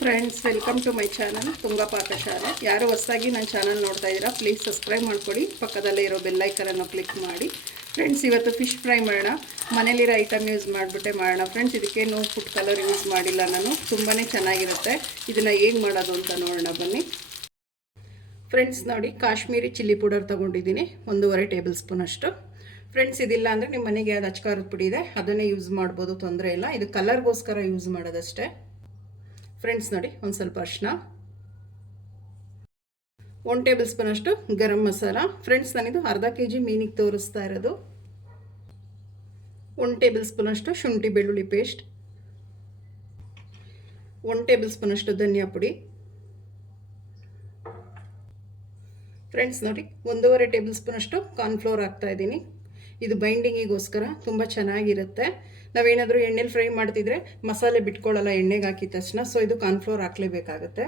Friends, welcome to my channel Tunga Pakashale. ಯಾರು ಹೊಸದಾಗಿ ನನ್ನ ಚಾನಲ್ ನೋಡ್ತಾ ಇದ್ದೀರಾ, ಪ್ಲೀಸ್ ಸಬ್ಸ್ಕ್ರೈಬ್ ಮಾಡ್ಕೊಳ್ಳಿ. ಪಕ್ಕದಲ್ಲೇ ಇರೋ ಬೆಲ್ಲೈಕನನ್ನು ಕ್ಲಿಕ್ ಮಾಡಿ. ಫ್ರೆಂಡ್ಸ್, ಇವತ್ತು ಫಿಶ್ ಫ್ರೈ ಮಾಡೋಣ. ಮನೇಲಿರೋ ಐಟಮ್ ಯೂಸ್ ಮಾಡಿಬಿಟ್ಟೆ ಮಾಡೋಣ ಫ್ರೆಂಡ್ಸ್. ಇದಕ್ಕೇನು ಫುಡ್ ಕಲರ್ ಯೂಸ್ ಮಾಡಿಲ್ಲ ನಾನು. ತುಂಬಾ ಚೆನ್ನಾಗಿರುತ್ತೆ. ಇದನ್ನು ಹೇಗೆ ಮಾಡೋದು ಅಂತ ನೋಡೋಣ ಬನ್ನಿ ಫ್ರೆಂಡ್ಸ್. ನೋಡಿ, ಕಾಶ್ಮೀರಿ ಚಿಲ್ಲಿ ಪೌಡರ್ ತೊಗೊಂಡಿದ್ದೀನಿ, 1.5 ಟೇಬಲ್ ಸ್ಪೂನ್ ಅಷ್ಟು. ಫ್ರೆಂಡ್ಸ್, ಇದಿಲ್ಲ ಅಂದರೆ ನಿಮ್ಮ ಮನೆಗೆ ಯಾವ್ದು ಅಚ್ಕಾರದ ಪುಡಿ ಇದೆ ಅದನ್ನೇ ಯೂಸ್ ಮಾಡ್ಬೋದು, ತೊಂದರೆ ಇಲ್ಲ. ಇದು ಕಲರ್ಗೋಸ್ಕರ ಯೂಸ್ ಮಾಡೋದಷ್ಟೇ ಫ್ರೆಂಡ್ಸ್. ನೋಡಿ, ಒಂದು ಸ್ವಲ್ಪ ಅರಿಶಿನ, 1 ಟೇಬಲ್ ಸ್ಪೂನ್ ಅಷ್ಟು ಗರಂ ಮಸಾಲ. ಫ್ರೆಂಡ್ಸ್, ನಾನಿದು ಅರ್ಧ ಕೆಜಿ ಮೀನಿಗೆ ತೋರಿಸ್ತಾ ಇರೋದು. 1 ಟೇಬಲ್ ಸ್ಪೂನ್ ಅಷ್ಟು ಶುಂಠಿ ಬೆಳ್ಳುಳ್ಳಿ ಪೇಸ್ಟ್, 1 ಟೇಬಲ್ ಸ್ಪೂನ್ ಅಷ್ಟು ಧನಿಯಾ ಪುಡಿ. ಫ್ರೆಂಡ್ಸ್ ನೋಡಿ, 1.5 ಟೇಬಲ್ ಸ್ಪೂನ್ ಅಷ್ಟು ಕಾರ್ನ್ಫ್ಲೋರ್ ಹಾಕ್ತಾ ಇದ್ದೀನಿ. ಇದು ಬೈಂಡಿಂಗಿಗೋಸ್ಕರ ತುಂಬ ಚೆನ್ನಾಗಿರುತ್ತೆ. ನಾವೇನಾದರೂ ಎಣ್ಣೆಲಿ ಫ್ರೈ ಮಾಡ್ತಿದ್ರೆ ಮಸಾಲೆ ಬಿಟ್ಕೊಳ್ಳಲ್ಲ ಎಣ್ಣೆಗೆ ಹಾಕಿದ ತಕ್ಷಣ, ಸೊ ಇದು ಕಾರ್ನ್ಫ್ಲೋರ್ ಹಾಕಲೇಬೇಕಾಗುತ್ತೆ.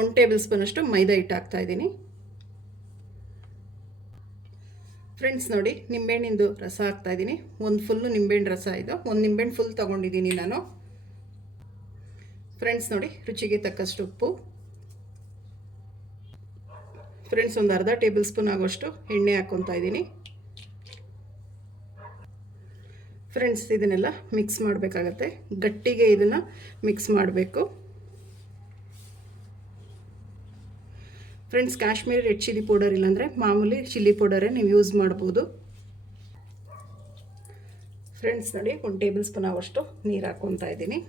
1 ಟೇಬಲ್ ಸ್ಪೂನ್ ಅಷ್ಟು ಮೈದಾ ಹಿಟ್ಟು ಹಾಕ್ತಾ ಇದ್ದೀನಿ. ಫ್ರೆಂಡ್ಸ್ ನೋಡಿ, ನಿಂಬೆಹಣ್ಣಿಂದು ರಸ ಹಾಕ್ತಾ ಇದ್ದೀನಿ. ಒಂದು ಫುಲ್ಲು ನಿಂಬೆಹಣ್ಣು ರಸ ಇದು, ಒಂದು ನಿಂಬೆಹಣ್ಣು ಫುಲ್ ತೊಗೊಂಡಿದ್ದೀನಿ ನಾನು. ಫ್ರೆಂಡ್ಸ್ ನೋಡಿ, ರುಚಿಗೆ ತಕ್ಕಷ್ಟು ಉಪ್ಪು. ಫ್ರೆಂಡ್ಸ್, ಒಂದು ಅರ್ಧ ಟೇಬಲ್ ಸ್ಪೂನ್ ಆಗೋಷ್ಟು ಎಣ್ಣೆ ಹಾಕ್ಕೊತಾ ಇದ್ದೀನಿ. ಫ್ರೆಂಡ್ಸ್, ಇದನ್ನೆಲ್ಲ ಮಿಕ್ಸ್ ಮಾಡಬೇಕಾಗತ್ತೆ. ಗಟ್ಟಿಗೆ ಇದನ್ನು ಮಿಕ್ಸ್ ಮಾಡಬೇಕು. Friends, Kashmiri red chilli powder ಇಲ್ಲಾಂದರೆ ಮಾಮೂಲಿ ಚಿಲ್ಲಿ ಪೌಡರೇ ನೀವು ಯೂಸ್ ಮಾಡ್ಬೋದು. ಫ್ರೆಂಡ್ಸ್ ನೋಡಿ, 1 ಟೇಬಲ್ ಸ್ಪೂನ್ ಆಗೋಷ್ಟು ನೀರು ಹಾಕ್ಕೊತಾ ಇದ್ದೀನಿ.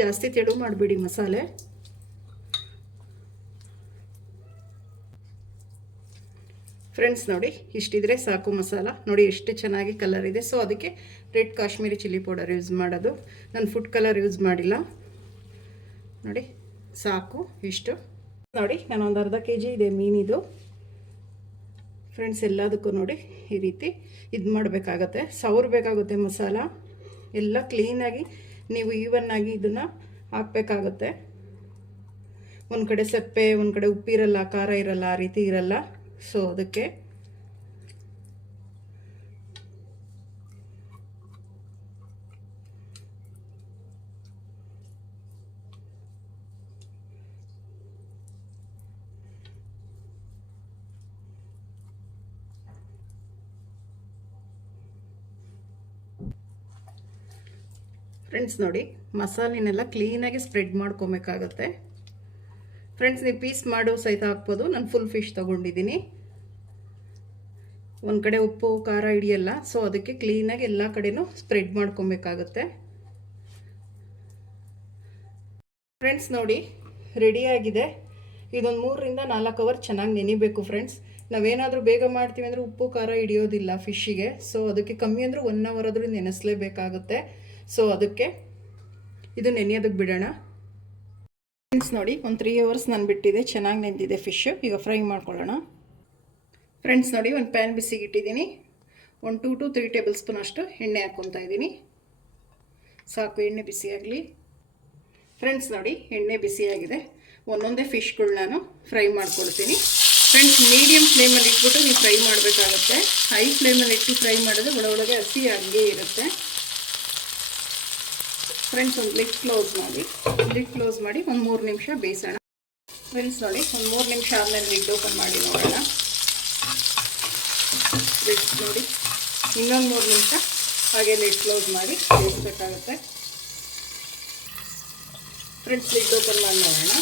ಜಾಸ್ತಿ ತೆಳು ಮಾಡಿಬಿಡಿ ಮಸಾಲೆ. ಫ್ರೆಂಡ್ಸ್ ನೋಡಿ, ಇಷ್ಟಿದ್ರೆ ಸಾಕು ಮಸಾಲ. ನೋಡಿ ಎಷ್ಟು ಚೆನ್ನಾಗಿ ಕಲರ್ ಇದೆ. ಸೊ ಅದಕ್ಕೆ red Kashmiri chilli powder use ಮಾಡೋದು. ನಾನು ಫುಡ್ ಕಲರ್ ಯೂಸ್ ಮಾಡಿಲ್ಲ. ನೋಡಿ ಸಾಕು ಇಷ್ಟು. ನೋಡಿ, ನಾನು ಒಂದು ಅರ್ಧ ಕೆಜಿ ಇದೆ ಮೀನಿದು. ಫ್ರೆಂಡ್ಸ್, ಎಲ್ಲದಕ್ಕೂ ನೋಡಿ ಈ ರೀತಿ ಇದು ಮಾಡಬೇಕಾಗತ್ತೆ, ಸವರಬೇಕಾಗುತ್ತೆ ಮಸಾಲ ಎಲ್ಲ ಕ್ಲೀನಾಗಿ. ನೀವು ಈವನ್ನಾಗಿ ಇದನ್ನು ಹಾಕಬೇಕಾಗುತ್ತೆ. ಒಂದು ಕಡೆ ಸಪ್ಪೆ, ಒಂದು ಕಡೆ ಉಪ್ಪಿರಲ್ಲ, ಖಾರ ಇರಲ್ಲ, ಆ ರೀತಿ ಇರಲ್ಲ. ಸೊ ಅದಕ್ಕೆ ಫ್ರೆಂಡ್ಸ್ ನೋಡಿ, ಮಸಾಲಿನೆಲ್ಲ ಕ್ಲೀನಾಗಿ ಸ್ಪ್ರೆಡ್ ಮಾಡ್ಕೊಬೇಕಾಗತ್ತೆ. ಫ್ರೆಂಡ್ಸ್, ನೀವು ಪೀಸ್ ಮಾಡೋ ಸಹಿತ ಹಾಕ್ಬೋದು. ನಾನು ಫುಲ್ ಫಿಶ್ ತೊಗೊಂಡಿದ್ದೀನಿ. ಒಂದು ಕಡೆ ಉಪ್ಪು ಖಾರ ಹಿಡಿಯಲ್ಲ, ಸೊ ಅದಕ್ಕೆ ಕ್ಲೀನಾಗಿ ಎಲ್ಲ ಕಡೆನೂ ಸ್ಪ್ರೆಡ್ ಮಾಡ್ಕೊಬೇಕಾಗುತ್ತೆ. ಫ್ರೆಂಡ್ಸ್ ನೋಡಿ, ರೆಡಿಯಾಗಿದೆ. ಇದೊಂದು 3 ರಿಂದ 4 ಅವರ್ ಚೆನ್ನಾಗಿ ನೆನಿಬೇಕು ಫ್ರೆಂಡ್ಸ್. ನಾವೇನಾದರೂ ಬೇಗ ಮಾಡ್ತೀವಿ ಅಂದರೆ ಉಪ್ಪು ಖಾರ ಹಿಡಿಯೋದಿಲ್ಲ ಫಿಶ್ಶಿಗೆ. ಸೊ ಅದಕ್ಕೆ ಕಮ್ಮಿ ಅಂದರೆ 1 ಅವರ್ ಆದರೂ ನೆನೆಸಲೇಬೇಕಾಗುತ್ತೆ. ಸೊ ಅದಕ್ಕೆ ಇದು ನೆನೆಯೋದಕ್ಕೆ ಬಿಡೋಣ. ಫ್ರೆಂಡ್ಸ್ ನೋಡಿ, ಒಂದು 3 ಅವರ್ಸ್ ನಾನು ಬಿಟ್ಟಿದೆ, ಚೆನ್ನಾಗಿ ನೆಂದಿದೆ ಫಿಶ್ಶು. ಈಗ ಫ್ರೈ ಮಾಡ್ಕೊಳ್ಳೋಣ. ಫ್ರೆಂಡ್ಸ್ ನೋಡಿ, ಒಂದು ಪ್ಯಾನ್ ಬಿಸಿಗೆ ಇಟ್ಟಿದ್ದೀನಿ. 1 to 3 ಟೇಬಲ್ ಸ್ಪೂನ್ ಅಷ್ಟು ಎಣ್ಣೆ ಹಾಕ್ಕೊತಾ ಇದ್ದೀನಿ. ಸಾಕು, ಎಣ್ಣೆ ಬಿಸಿಯಾಗಲಿ. ಫ್ರೆಂಡ್ಸ್ ನೋಡಿ, ಎಣ್ಣೆ ಬಿಸಿಯಾಗಿದೆ. ಒಂದೊಂದೇ ಫಿಶ್ಗಳು ನಾನು ಫ್ರೈ ಮಾಡ್ಕೊಳ್ತೀನಿ. ಫ್ರೆಂಡ್ಸ್, ಮೀಡಿಯಮ್ ಫ್ಲೇಮಲ್ಲಿ ಇಟ್ಬಿಟ್ಟು ನೀವು ಫ್ರೈ ಮಾಡಬೇಕಾಗುತ್ತೆ. ಹೈ ಫ್ಲೇಮಲ್ಲಿ ಇಟ್ಟು ಫ್ರೈ ಮಾಡಿದ್ರೆ ಒಳಗೆ ಹಸಿ ಹಂಗೆ ಇರುತ್ತೆ. ಫ್ರೆಂಡ್ಸ್, ಒಂದು ಲಿಡ್ ಕ್ಲೋಸ್ ಮಾಡಿ ಒಂದು 3 ನಿಮಿಷ ಬೇಯಿಸೋಣ. ಫ್ರೆಂಡ್ಸ್ ನೋಡಿ, ಒಂದು 3 ನಿಮಿಷ ಆದಮೇಲೆ ಲಿಡ್ ಓಪನ್ ಮಾಡಿ ನೋಡೋಣ. ಲಿಡ್ ನೋಡಿ, ಇನ್ನೊಂದು 3 ನಿಮಿಷ ಹಾಗೆ ಲಿಡ್ ಕ್ಲೋಸ್ ಮಾಡಿ ಬೇಯಿಸಬೇಕಾಗುತ್ತೆ. ಫ್ರೆಂಡ್ಸ್, ಲಿಡ್ ಓಪನ್ ಮಾಡಿ ನೋಡೋಣ.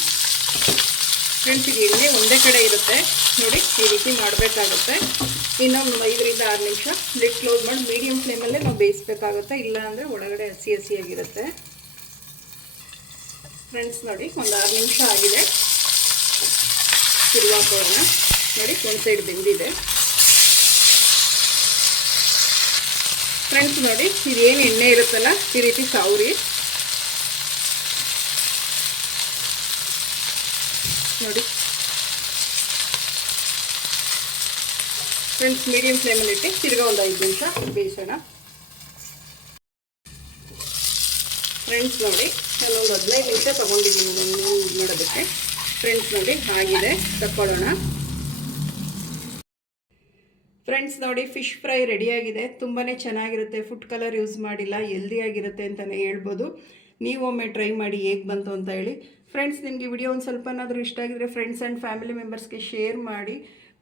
ಫ್ರೆಂಡ್ಸ್, ಈಗ ಎಣ್ಣೆ ಒಂದೇ ಕಡೆ ಇರುತ್ತೆ ನೋಡಿ, ಈ ರೀತಿ ಮಾಡಬೇಕಾಗುತ್ತೆ. ಇನ್ನೊಂದು 5 ರಿಂದ 6 ನಿಮಿಷ ಲಿಡ್ ಕ್ಲೋಸ್ ಮಾಡಿ ಮೀಡಿಯಮ್ ಫ್ಲೇಮಲ್ಲೇ ನಾವು ಬೇಯಿಸಬೇಕಾಗುತ್ತೆ. ಇಲ್ಲ ಅಂದರೆ ಒಳಗಡೆ ಹಸಿಯಾಗಿರುತ್ತೆ. ಫ್ರೆಂಡ್ಸ್ ನೋಡಿ, ಒಂದು 6 ನಿಮಿಷ ಆಗಿದೆ. ತಿರುವಾಕೋಣ. ನೋಡಿ, ಒಂದು ಸೈಡ್ ಬೆಂದಿದೆ. ಫ್ರೆಂಡ್ಸ್ ನೋಡಿ, ಇದೇನು ಎಣ್ಣೆ ಇರುತ್ತಲ್ಲ ಈ ರೀತಿ ಸೌರಿ ನೋಡಿ. ಫ್ರೆಂಡ್ಸ್, ಮೀಡಿಯಮ್ ಫ್ಲೇಮಲ್ಲಿ ಇಟ್ಟು ತಿರ್ಗಾ ಒಂದು 5 ನಿಮಿಷ ಬೇಯಿಸೋಣ. ಫ್ರೆಂಡ್ಸ್ ನೋಡಿ, ನಾನೊಂದು 15 ನಿಮಿಷ ತೊಗೊಂಡಿದ್ದೀನಿ ಮಾಡೋದಕ್ಕೆ. ಫ್ರೆಂಡ್ಸ್ ನೋಡಿ, ಆಗಿದೆ, ತಕ್ಕೊಳ್ಳೋಣ. ಫ್ರೆಂಡ್ಸ್ ನೋಡಿ, ಫಿಶ್ ಫ್ರೈ ರೆಡಿಯಾಗಿದೆ. ತುಂಬಾ ಚೆನ್ನಾಗಿರುತ್ತೆ, ಫುಡ್ ಕಲರ್ ಯೂಸ್ ಮಾಡಿಲ್ಲ, ಹೆಲ್ದಿಯಾಗಿರುತ್ತೆ ಅಂತಲೇ ಹೇಳ್ಬೋದು. ನೀವೊಮ್ಮೆ ಟ್ರೈ ಮಾಡಿ ಹೇಗೆ ಬಂತು ಅಂತ ಹೇಳಿ. ಫ್ರೆಂಡ್ಸ್, ನಿಮಗೆ ವಿಡಿಯೋ ಒಂದು ಸ್ವಲ್ಪನಾದರೂ ಇಷ್ಟ ಆಗಿದ್ರೆ ಫ್ರೆಂಡ್ಸ್ ಆ್ಯಂಡ್ ಫ್ಯಾಮಿಲಿ ಮೆಂಬರ್ಸ್ಗೆ ಶೇರ್ ಮಾಡಿ.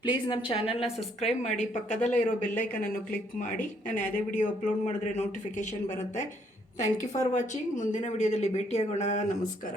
ಪ್ಲೀಸ್ ನಮ್ಮ ಚಾನಲ್ನ ಸಬ್ಸ್ಕ್ರೈಬ್ ಮಾಡಿ, ಪಕ್ಕದಲ್ಲೇ ಇರೋ ಬೆಲ್ಲೈಕನನ್ನು ಕ್ಲಿಕ್ ಮಾಡಿ. ನಾನು ಯಾವುದೇ ವಿಡಿಯೋ ಅಪ್ಲೋಡ್ ಮಾಡಿದ್ರೆ ನೋಟಿಫಿಕೇಷನ್ ಬರುತ್ತೆ. Thank you for watching. ಮುಂದಿನ ವಿಡಿಯೋದಲ್ಲಿ ಭೇಟಿಯಾಗೋಣ. ನಮಸ್ಕಾರ.